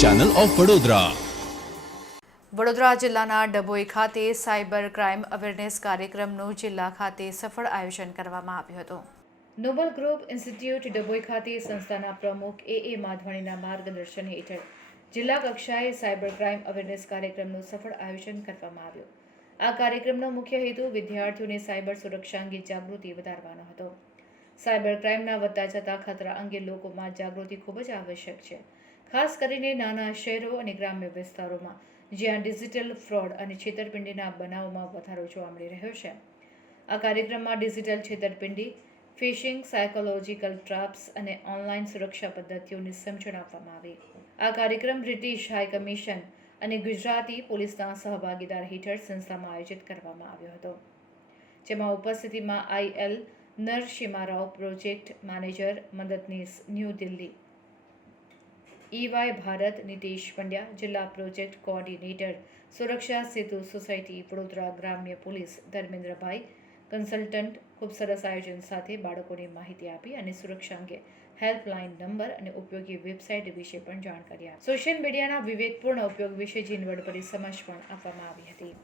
Channel of Vadodara Vadodara જિલ્લાના ડભોઈ ખાતે cyber crime awareness કાર્યક્રમનું જિલ્લા ખાતે સફળ આયોજન કરવામાં આવ્યું હતું. નોબલ ગ્રુપ ઇન્સ્ટિટ્યૂટ ડભોઈ ખાતે સંસ્થાના પ્રમુખ એ એ માધવાણીના માર્ગદર્શન હેઠળ જિલ્લા કક્ષાએ સાયબર ક્રાઇમ અવેરનેસ કાર્યક્રમનું સફળ આયોજન કરવામાં આવ્યું. આ કાર્યક્રમનો મુખ્ય હેતુ વિદ્યાર્થીઓને સાયબર સુરક્ષા અંગે જાગૃતિ વધારવાનો હતો. સાયબર ક્રાઇમના વધતા જતા ખતરા અંગે લોકોમાં જાગૃતિ ખૂબ જ આવશ્યક છે. ખાસ કરીને નાના શહેરો અને ગ્રામ્ય વિસ્તારોમાં, જ્યાં ડિજિટલ ફ્રોડ અને છેતરપિંડીના બનાવોમાં વધારો જોવા મળી રહ્યો છે. આ કાર્યક્રમમાં ડિજિટલ છેતરપિંડી, ફિશિંગ, સાયકોલોજીકલ ટ્રાપ્સ અને ઓનલાઈન સુરક્ષા પદ્ધતિઓની સમજણ આપવામાં આવી. આ કાર્યક્રમ બ્રિટિશ હાઈ કમિશન અને ગુજરાતી પોલીસના સહભાગીદાર હેઠળ સંસ્થામાં આયોજિત કરવામાં આવ્યો હતો. જેમાં ઉપસ્થિતિમાં IL Narasimha Rao project manager મદદનીશ, ન્યૂ દિલ્હી. ઈવાય ભારત નીતિશ પંડ્યા, જિલ્લા પ્રોજેક્ટ કોઓર્ડિનેટર, સુરક્ષા સેતુ સોસાયટી, વડોદરા ગ્રામ્ય પોલીસ, ધર્મેન્દ્રભાઈ કન્સલ્ટન્ટ, ખૂબ સરસ આયોજન સાથે બાળકોને માહિતી આપી અને સુરક્ષા અંગે હેલ્પલાઇન નંબર અને ઉપયોગી વેબસાઇટ વિશે પણ જાણકારી આપી. સોશિયલ મીડિયાના વિવેકપૂર્ણ ઉપયોગ વિશે જીનવડ પરી સમજ પણ આપવામાં આવી હતી.